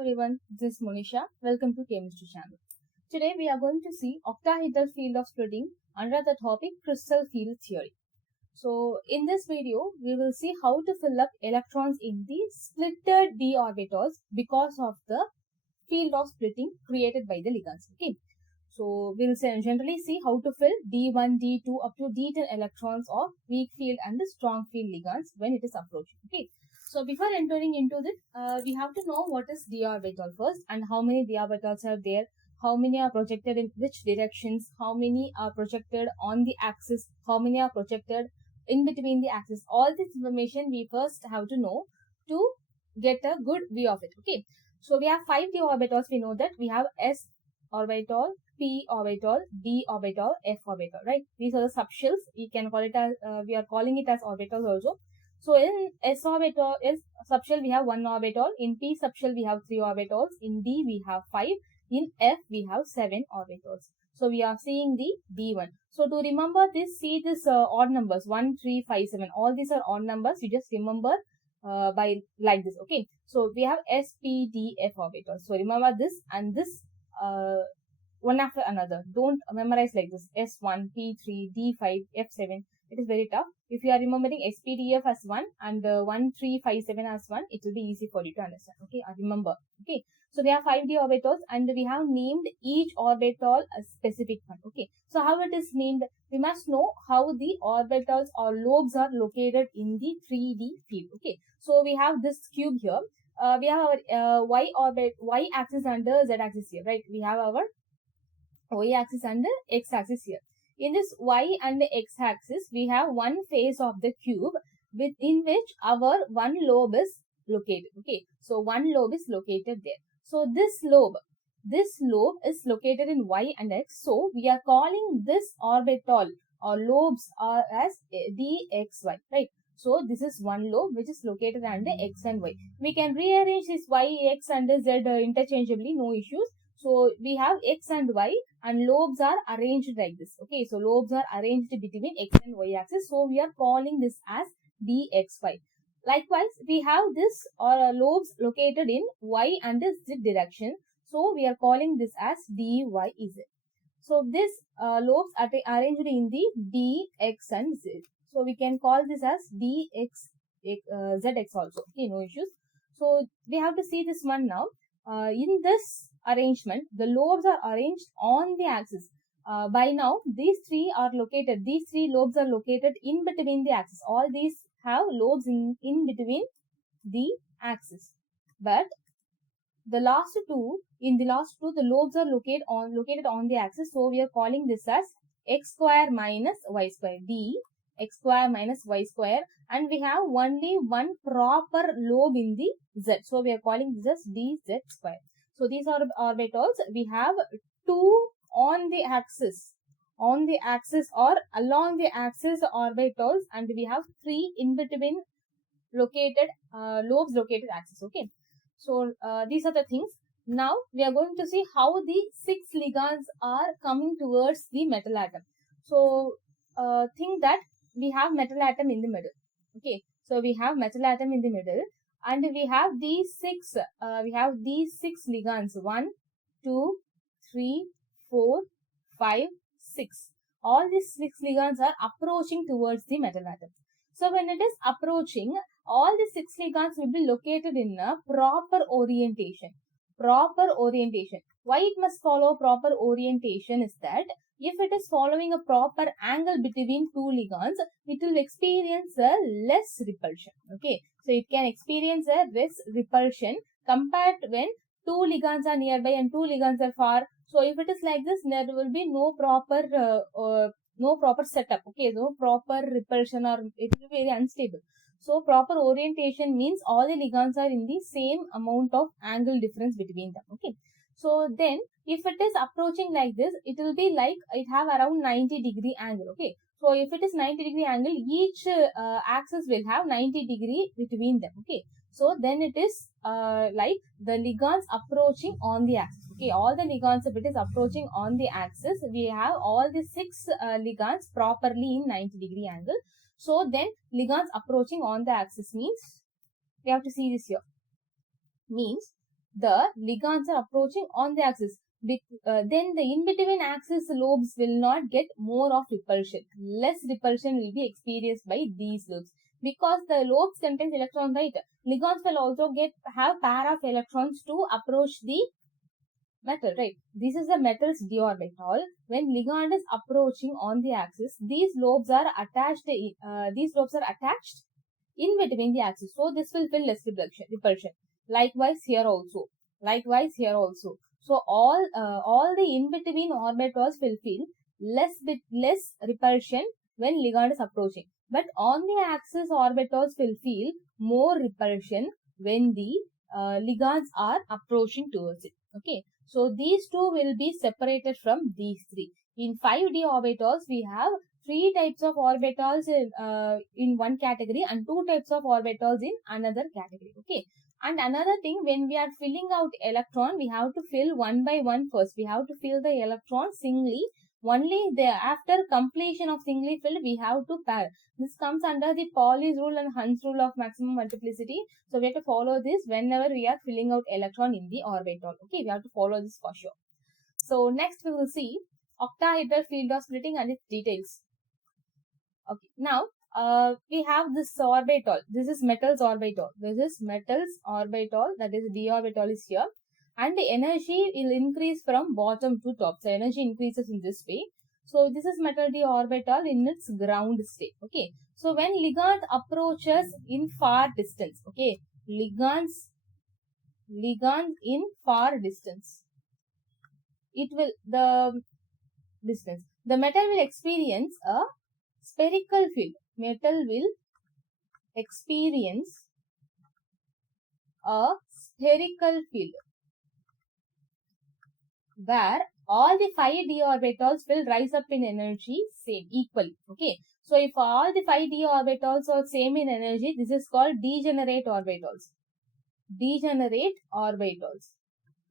everyone, this is Monisha. Welcome to K-Mystry channel. Today we are going to see octahedral field of splitting under the topic crystal field theory. So in this video, we will see how to fill up electrons in the splitted d orbitals because of the field of splitting created by the ligands. Okay. So we'll generally see how to fill D1, D2 up to D10 electrons of weak field and strong field ligands when it is approaching. Okay. So before entering into that, we have to know what is d orbital first and how many d orbitals are there, how many are projected in which directions, how many are projected on the axis, how many are projected in between the axis. All this information we first have to know to get a good view of it. Okay. So we have 5 d orbitals. We know that we have s orbital, p orbital, d orbital, f orbital, right? These are the subshells. We can call it as we are calling it as orbitals also. So in s orbital is subshell we have 1 orbital, in p subshell we have 3 orbitals, in d we have 5, in f we have 7 orbitals. So we are seeing the d1. So to remember this, see this odd numbers 1, 3, 5, 7. All these are odd numbers. You just remember by like this. Okay. So we have s, p, d, f orbitals. So remember this and this one after another. Don't memorize like this. S1, P3, D5, F7. It is very tough. If you are remembering SPDF as 1 and 1, 3, 5, 7 as 1, it will be easy for you to understand. Okay, remember. Okay, so we have 5D orbitals and we have named each orbital a specific one. Okay, so how it is named? We must know how the orbitals or lobes are located in the 3D field. Okay, so we have this cube here. We have our y axis and z axis here, right? We have our y axis and x axis here. In this y and x axis, we have one face of the cube within which our one lobe is located. Okay, so one lobe is located there. So this lobe is located in y and x. So we are calling this orbital or lobes are as dxy, right? So this is one lobe which is located under x and y. We can rearrange this y, x and z interchangeably, no issues. So we have x and y and lobes are arranged like this. Okay, so lobes are arranged between x and y axis. So we are calling this as dxy. Likewise, we have this lobes located in y and z direction. So we are calling this as dyz. So this lobes are arranged in the dx and z. So we can call this as dx zx also. Okay, no issues. So we have to see this one now. In this arrangement, the lobes are arranged on the axis. By now, these three lobes are located in between the axis. All these have lobes in between the axis. But the last two, the lobes are located on the axis. So we are calling this as x square minus y square, d x square minus y square, and we have only one proper lobe in the z. So we are calling this as dz square. So these are orbitals. We have 2 on the axis or along the axis orbitals, and we have 3 in between located lobes located axis. Okay. So these are the things. Now we are going to see how the 6 ligands are coming towards the metal atom. So think that we have metal atom in the middle. Okay, so we have metal atom in the middle, and we have these 6 ligands 1, 2, 3, 4, 5, 6. All these 6 ligands are approaching towards the metal atom. So when it is approaching, all the 6 ligands will be located in a proper orientation. Why it must follow proper orientation is that if it is following a proper angle between 2 ligands, it will experience a less repulsion. Okay, so it can experience a less repulsion compared to when 2 ligands are nearby and 2 ligands are far. So if it is like this, there will be no proper setup. Okay, no proper repulsion, or it will be very unstable. So proper orientation means all the ligands are in the same amount of angle difference between them. Okay. So then if it is approaching like this, it will be like it have around 90-degree angle. Okay. So if it is 90-degree angle, each axis will have 90-degree between them. Okay. So then it is like the ligands approaching on the axis. Okay. All the ligands, if it is approaching on the axis, we have all the 6 ligands properly in 90-degree angle. So then ligands approaching on the axis means, we have to see this here, means the ligands are approaching on the axis. Then the in-between axis lobes will not get more of repulsion. Less repulsion will be experienced by these lobes. Because the lobes contains electron, right? Ligands will also have pair of electrons to approach the metal, right? This is the metal's d orbital. When ligand is approaching on the axis, these lobes are attached. In between the axis, so this will feel less repulsion. Likewise here also. So all the in between orbitals will feel less repulsion when ligand is approaching. But on the axis orbitals will feel more repulsion when the ligands are approaching towards it. Okay. So these two will be separated from these three. In 5d orbitals, we have 3 types of orbitals in one category and 2 types of orbitals in another category. Okay. And another thing, when we are filling out electron, we have to fill one by one first. We have to fill the electron singly. Only after completion of singly filled, we have to pair. This comes under the Pauli's rule and Hund's rule of maximum multiplicity. So we have to follow this whenever we are filling out electron in the orbital. Okay, we have to follow this for sure. So next we will see octahedral field of splitting and its details. Okay, now we have this orbital. This is metal's orbital. That is d orbital is here. And the energy will increase from bottom to top. So energy increases in this way. So this is metal d orbital in its ground state. Okay. So when ligand approaches in far distance. Okay. Ligands in far distance. The metal will experience a spherical field. Metal will experience a spherical field where all the 5d orbitals will rise up in energy equally. Okay. So if all the 5d orbitals are same in energy, this is called degenerate orbitals.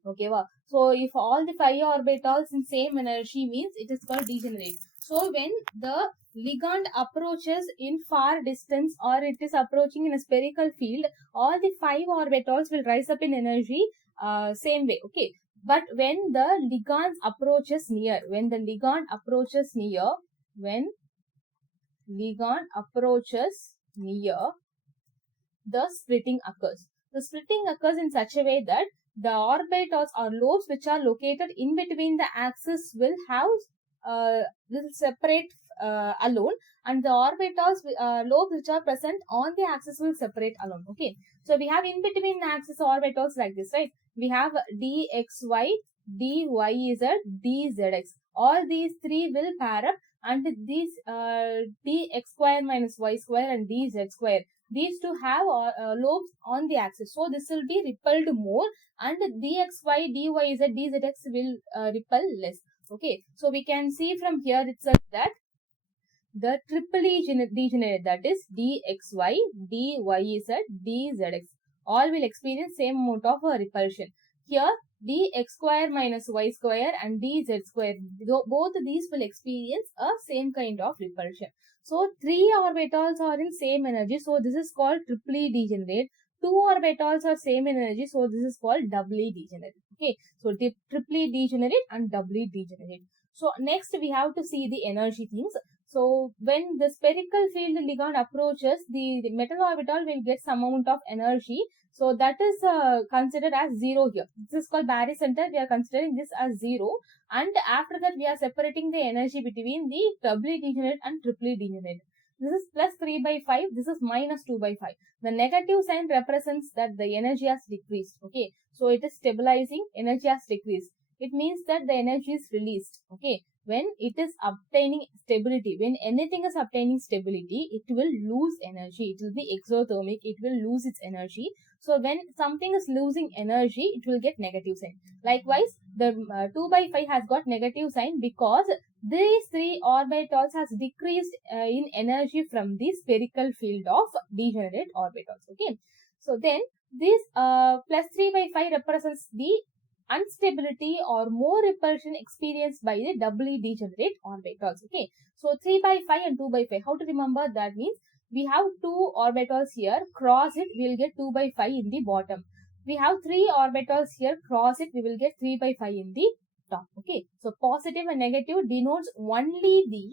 Okay. So if all the 5 orbitals in same energy means it is called degenerate. So when the ligand approaches in far distance or it is approaching in a spherical field, all the 5 orbitals will rise up in energy same way. Okay. But when the ligand approaches near, the splitting occurs. The splitting occurs in such a way that the orbitals or lobes which are located in between the axis will separate alone, and the orbitals lobes which are present on the axis will separate alone. Okay. So we have in between axis orbitals like this, right? We have dxy, dyz, dzx. All these three will pair up, and these dx square minus y square and dz square, these two have lobes on the axis. So this will be repelled more, and dxy, dyz, dzx will repel less. Okay. So we can see from here itself that the triply degenerate, that is dxy, dyz, dzx, all will experience same amount of repulsion. Here dx square minus y square and dz square, both these will experience a same kind of repulsion. So 3 orbitals are in same energy, so this is called triply degenerate. 2 orbitals are same in energy, so this is called doubly degenerate. Okay, so triply degenerate and doubly degenerate. So next we have to see the energy things. So when the spherical field ligand approaches, the metal orbital will get some amount of energy. So that is considered as 0 here. This is called barycenter. We are considering this as 0. And after that, we are separating the energy between the doubly degenerate and triply degenerate. This is plus 3 by 5. This is minus 2 by 5. The negative sign represents that the energy has decreased. Okay. So it is stabilizing. Energy has decreased. It means that the energy is released. Okay. When it is obtaining stability, when anything is obtaining stability, it will lose energy. It will be exothermic. It will lose its energy. So when something is losing energy, it will get negative sign. Likewise, the 2 by 5 has got negative sign because these 3 orbitals has decreased in energy from the spherical field of degenerate orbitals. Okay. So then this plus 3 by 5 represents the instability or more repulsion experienced by the doubly degenerate orbitals. Okay. So 3 by 5 and 2 by 5. How to remember? That means we have 2 orbitals here. Cross it, we will get 2 by 5 in the bottom. We have 3 orbitals here, cross it, we will get 3 by 5 in the top. Okay, so positive and negative denotes only the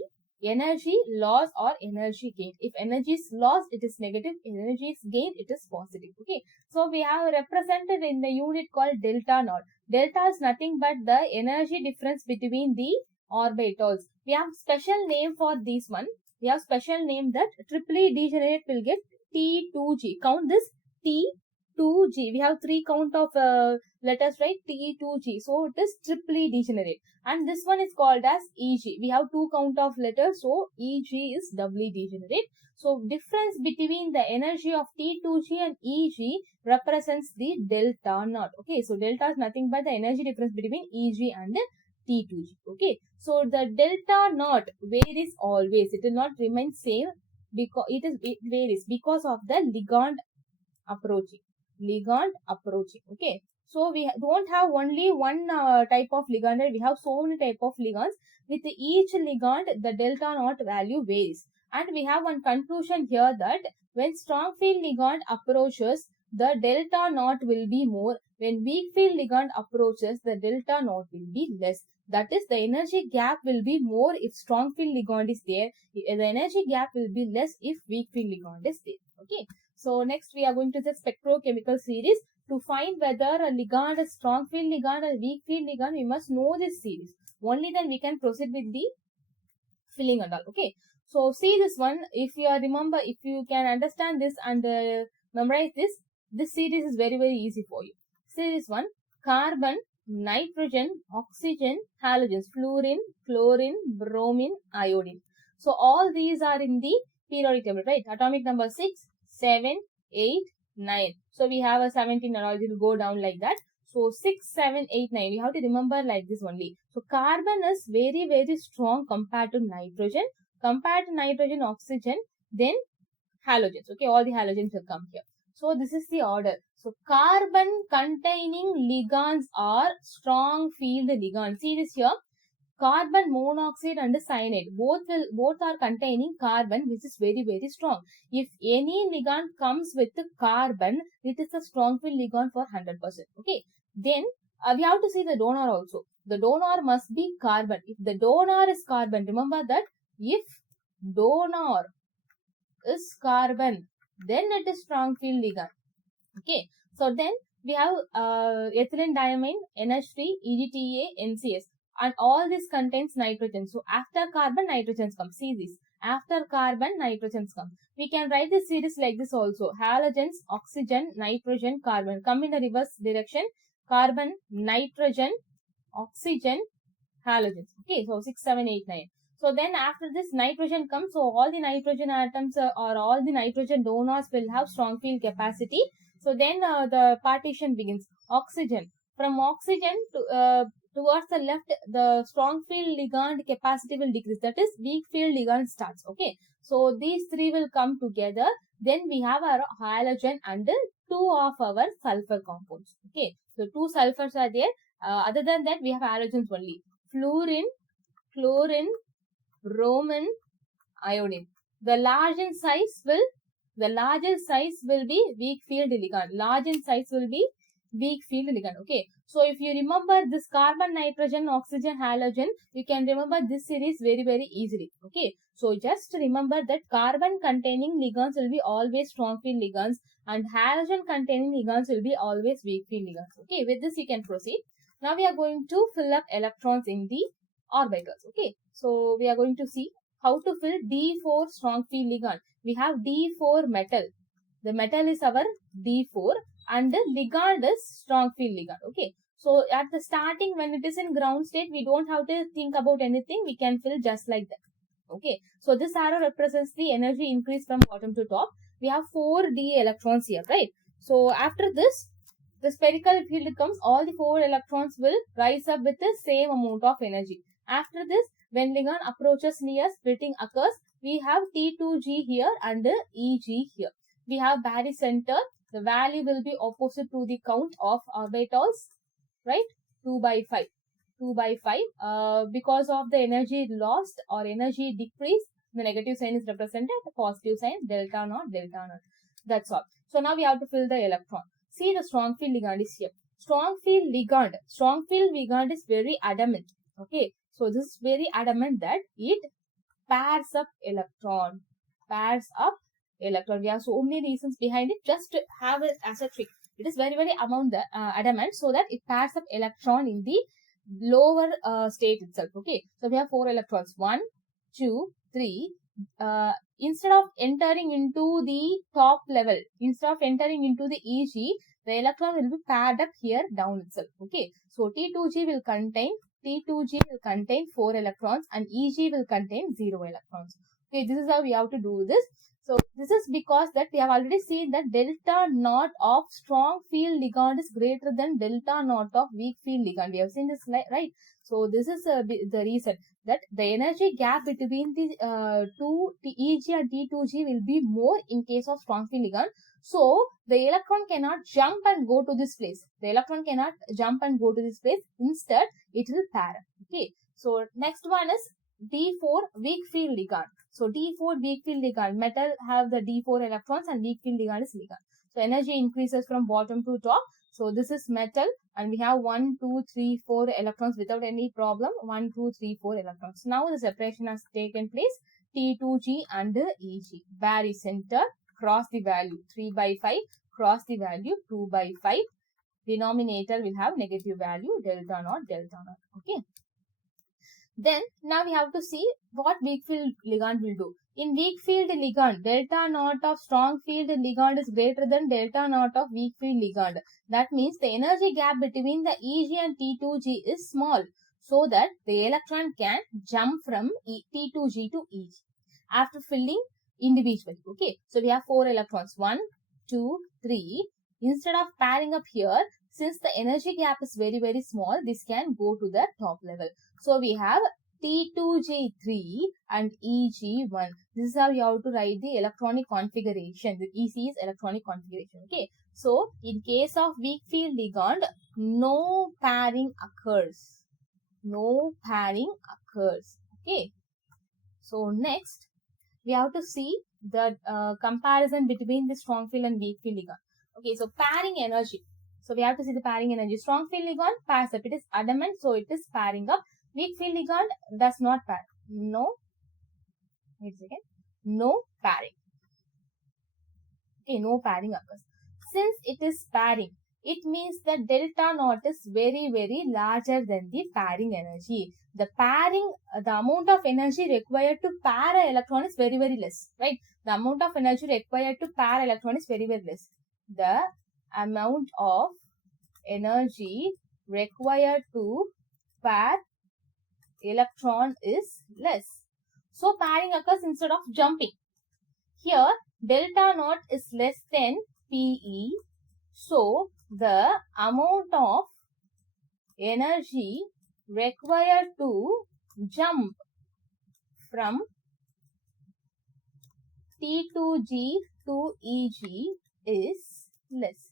energy loss or energy gain. If energy is lost, it is negative. Energy is gained, it is positive. Okay, so we have represented in the unit called delta naught. Delta is nothing but the energy difference between the orbitals. We have special name for this one. We have special name that triply degenerate will get T2G. Count this T2G. We have 3 count of letters, right? T2G. So it is triply degenerate. And this one is called as EG. We have 2 count of letters. So EG is doubly degenerate. So difference between the energy of T2G and EG represents the delta naught. Okay. So delta is nothing but the energy difference between EG and T2G. Okay. So the delta naught varies always. It will not remain same because it varies because of the ligand approaching. Okay, so we don't have only one type of ligand, we have so many type of ligands. With each ligand the delta naught value varies, and we have one conclusion here that when strong field ligand approaches, the delta naught will be more. When weak field ligand approaches, the delta naught will be less. That is, the energy gap will be more if strong field ligand is there. The energy gap will be less if weak field ligand is there. Okay. So next we are going to the spectrochemical series. To find whether a ligand is strong field ligand or weak field ligand, we must know this series. Only then we can proceed with the filling and all. Okay. So see this one. If you remember, if you can understand this and memorize this series is very easy for you. See this one: carbon, nitrogen, oxygen, halogens, fluorine, chlorine, bromine, iodine. So all these are in the periodic table, right? Atomic number 6, 7, 8, 9. So we have a 17 and all, it will go down like that. So 6, 7, 8, 9. You have to remember like this only. So carbon is very strong compared to nitrogen, oxygen, then halogens. Okay, all the halogens will come here. So this is the order. So carbon containing ligands are strong field ligands. See this here. Carbon monoxide and cyanide both are containing carbon, which is very strong. If any ligand comes with carbon, it is a strong field ligand for 100%. Okay, then we have to see the donor also. The donor must be carbon. If the donor is carbon, remember that if donor is carbon, then it is strong field ligand. Okay, so then we have ethylene diamine, NH3, EDTA, NCS. And all this contains nitrogen. So after carbon, nitrogens come. See this. After carbon, nitrogens come. We can write this series like this also. Halogens, oxygen, nitrogen, carbon. Come in the reverse direction. Carbon, nitrogen, oxygen, halogens. Okay, so 6, 7, 8, 9. So then after this nitrogen comes. So all the nitrogen atoms or all the nitrogen donors will have strong field capacity. So then the partition begins. Oxygen. From oxygen to towards the left, the strong field ligand capacity will decrease. That is, weak field ligand starts. Okay. So these 3 will come together. Then we have our halogen and 2 of our sulfur compounds. Okay. So 2 sulfurs are there. Other than that, we have halogens only. Fluorine, chlorine, bromine, iodine. The large in size will be weak field ligand. Large in size will be weak field ligand. Okay. So if you remember this carbon, nitrogen, oxygen, halogen, you can remember this series very easily. Okay. So just remember that carbon containing ligands will be always strong field ligands and halogen containing ligands will be always weak field ligands. Okay. With this you can proceed. Now we are going to fill up electrons in the orbitals. Okay. So we are going to see how to fill D4 strong field ligand. We have D4 metal. The metal is our D4 and the ligand is strong field ligand. Okay. So at the starting, when it is in ground state, we don't have to think about anything. We can fill just like that. Okay. So this arrow represents the energy increase from bottom to top. We have 4 D electrons here, right? So after this, the spherical field comes, all the 4 electrons will rise up with the same amount of energy. After this, when ligand approaches near, splitting occurs. We have T2G here and EG here. We have barycenter. The value will be opposite to the count of orbitals, right? 2 by 5. 2 by 5. Because of the energy lost or energy decrease, the negative sign is represented, the positive sign delta naught. That's all. So now we have to fill the electron. See, the strong field ligand is here. Strong field ligand is very adamant. Okay, so this is very adamant that it pairs up electron. We have so many reasons behind it. Just to have it as a trick. It is very adamant, so that it pairs up electron in the lower state itself. Okay, so we have 4 electrons. 1, 2, 3. Instead of entering into the top level, instead of entering into the EG, the electron will be paired up here down itself. Okay, so T2G will contain 4 electrons and EG will contain 0 electrons. Okay, this is how we have to do this. So this is because that we have already seen that delta naught of strong field ligand is greater than delta naught of weak field ligand. We have seen this, right? So this is the reason that the energy gap between the two EG and T2G will be more in case of strong field ligand. So the electron cannot jump and go to this place. Instead, it will pair. Okay. So next one is D4 weak field ligand. So D4 weak field ligand. Metal have the D4 electrons and weak field ligand is ligand. So energy increases from bottom to top. So this is metal and we have 1, 2, 3, 4 electrons without any problem. 1, 2, 3, 4 electrons. Now the separation has taken place. T2G and EG. Barycenter, cross the value 3 by 5, cross the value 2 by 5. Denominator will have negative value delta naught. Okay. Then now we have to see what weak field ligand will do. In weak field ligand, delta naught of strong field ligand is greater than delta naught of weak field ligand. That means the energy gap between the EG and T2G is small, so that the electron can jump from T2G to EG after filling individually. Okay, so we have 4 electrons. 1, 2, 3. Instead of pairing up here, since the energy gap is very small, this can go to the top level. So we have T2G3 and EG1. This is how you have to write the electronic configuration. The EC is electronic configuration. Okay. So in case of weak field ligand, no pairing occurs. Okay. So next, we have to see the comparison between the strong field and weak field ligand. Okay, so pairing energy. So we have to see the pairing energy. Strong field ligand pairs up. It is adamant, so it is pairing up. Weak field ligand does not pair. No pairing. Okay, no pairing occurs. Since it is pairing, it means that delta naught is very larger than the pairing energy. The amount of energy required to pair an electron is very less, right? The amount of energy required to pair electron is very less. The amount of energy required to pair electron is less. So pairing occurs instead of jumping. Here delta naught is less than PE. So the amount of energy required to jump from T2G to EG is less.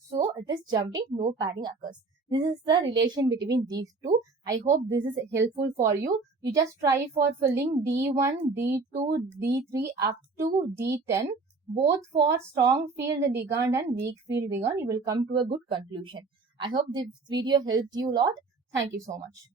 So it is jumping, no pairing occurs. This is the relation between these two. I hope this is helpful for you. You just try for filling D1, D2, D3 up to D10. Both for strong field ligand and weak field ligand. You will come to a good conclusion. I hope this video helped you a lot. Thank you so much.